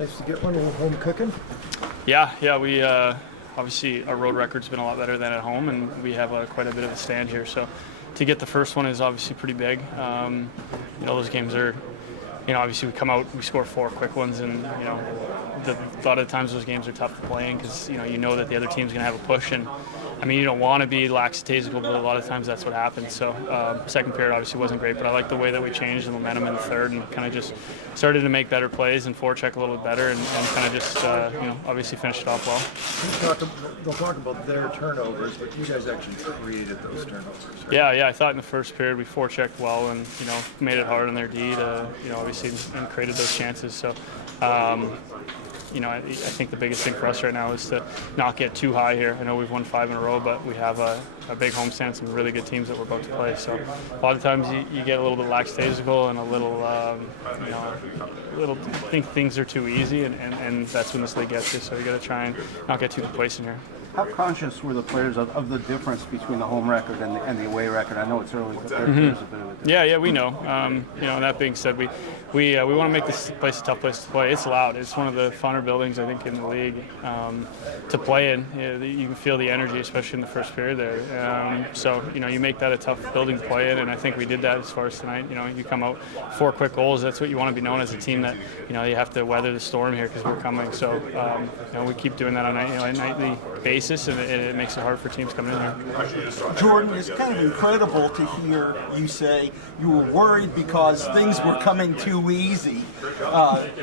Nice to get one, a little home cooking. Yeah, we obviously our road record's been a lot better than at home, and we have quite a bit of a stand here. So to get the first one is obviously pretty big. Those games are, obviously we come out, we score 4 quick ones, and a lot of times those games are tough to play in because you know that the other team's going to have a push, and you don't want to be lackadaisical, but a lot of times that's what happens. So second period obviously wasn't great, but I like the way that we changed the momentum in the third and kind of just started to make better plays and forecheck a little bit better, and kind of just obviously finished it off well. They'll talk about their turnovers, but you guys actually created those turnovers. Right? Yeah, I thought in the first period we forechecked well and made it hard on their D to obviously and created those chances. So. I think the biggest thing for us right now is to not get too high here. I know we've won 5 in a row, but we have a big homestand, some really good teams that we're about to play. So a lot of times you get a little bit lackadaisical and a little think things are too easy, and that's when this league gets you. So you got to try and not get too complacent here. How conscious were the players of the difference between the home record and the away record? I know it's early, but there's a bit of a difference. Yeah, we know. That being said, we want to make this place a tough place to play. It's loud. It's one of the funner buildings, I think, in the league to play in. You can feel the energy, especially in the first period there. So you make that a tough building to play in, and I think we did that as far as tonight. You come out 4 quick goals. That's what you want to be known as a team that you have to weather the storm here because we're coming. So we keep doing that on a nightly basis. And it makes it hard for teams coming in here. Jordan, it's kind of incredible to hear you say you were worried because things were coming too easy.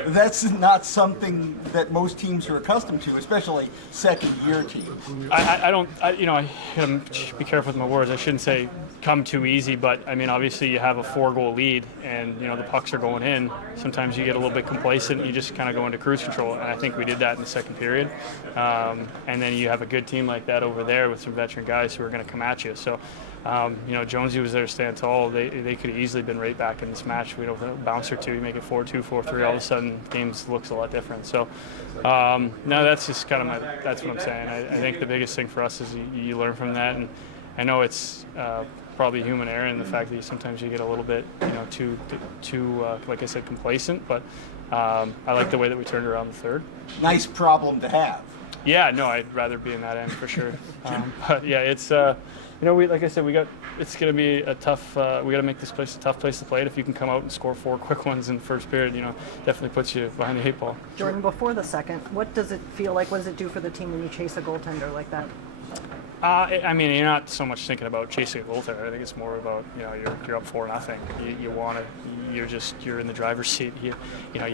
That's not something that most teams are accustomed to, especially second-year teams. I gotta be careful with my words. I shouldn't say come too easy, but obviously you have a 4-goal lead and the pucks are going in. Sometimes you get a little bit complacent, you just kind of go into cruise control, and I think we did that in the second period. And then you have a good team like that over there with some veteran guys who are going to come at you. So Jonesy was there to stand tall. They could have easily been right back in this match. We don't bounce or 2, you make it 4-2, 4-3, all of a sudden games looks a lot different. So no, that's just kind of that's what I'm saying. I think the biggest thing for us is you learn from that, and I know it's probably human error in the fact that sometimes you get a little bit too like I said, complacent, but I like the way that we turned around the third. Nice problem to have. Yeah, no, I'd rather be in that end for sure. But yeah, it's like I said, it's going to be a tough. We got to make this place a tough place to play. If you can come out and score 4 quick ones in the first period, definitely puts you behind the 8 ball. Jordan, before the second, what does it feel like? What does it do for the team when you chase a goaltender like that? You're not so much thinking about chasing a goaltender. I think it's more about you're up 4-0. You're in the driver's seat. You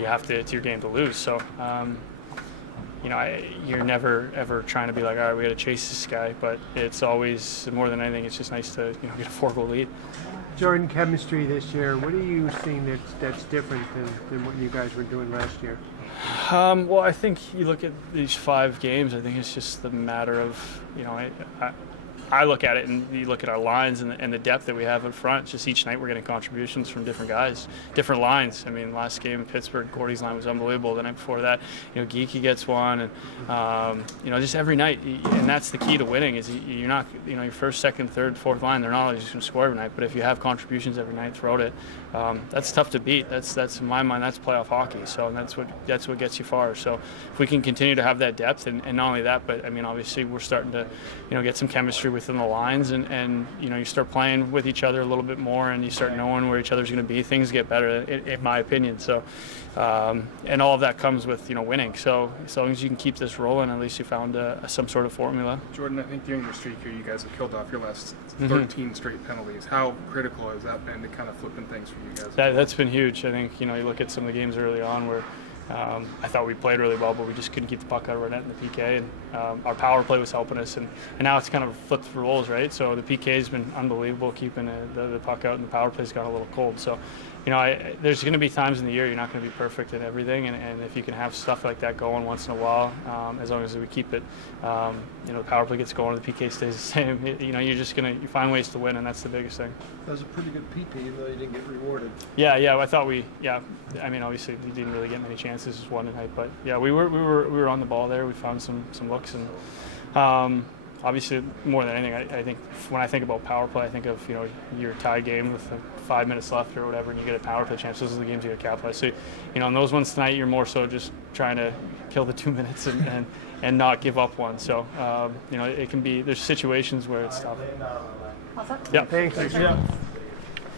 have to. It's your game to lose. So. You're never ever trying to be like, all right, we got to chase this guy, but it's always, more than anything, it's just nice to get a 4-goal lead. Jordan, chemistry this year, what are you seeing that's different than what you guys were doing last year? Well, I think you look at these 5 games, I think it's just the matter of, I look at it and you look at our lines and the depth that we have in front. Just each night we're getting contributions from different guys, different lines. Last game in Pittsburgh, Gordy's line was unbelievable. The night before that, Geeky gets one, and just every night. And that's the key to winning is you're not, your first, second, third, fourth line. They're not always just going to score every night, but if you have contributions every night throughout it, that's tough to beat. That's in my mind, that's playoff hockey. So that's what gets you far. So if we can continue to have that depth, and not only that, but obviously we're starting to get some chemistry within the lines, and you start playing with each other a little bit more, and you start knowing where each other's going to be. Things get better, in my opinion. So, and all of that comes with winning. So as long as you can keep this rolling, at least you found some sort of formula. Jordan, I think during your streak here, you guys have killed off your last 13 straight penalties. How critical has that been to kind of flipping things for you guys? That's been huge. I think you look at some of the games early on where. I thought we played really well, but we just couldn't keep the puck out of our net in the PK, and our power play was helping us, and now it's kind of flipped the roles, right? So the PK has been unbelievable, keeping the puck out, and the power play's got a little cold. So, there's going to be times in the year you're not going to be perfect at everything, and if you can have stuff like that going once in a while, as long as we keep it, the power play gets going, the PK stays the same. You're just going to find ways to win, and that's the biggest thing. That was a pretty good PP, even though you didn't get rewarded. Yeah, I thought obviously we didn't really get many chances one tonight, but yeah, we were on the ball there. We found some looks, and obviously, more than anything, I think when I think about power play, I think of your tie game with 5 minutes left or whatever, and you get a power play chance. Those are the games you got to capitalize. So, in those ones tonight, you're more so just trying to kill the 2 minutes and not give up one. So, it can be, there's situations where it's tough. Awesome. Yeah. Thanks. Yeah.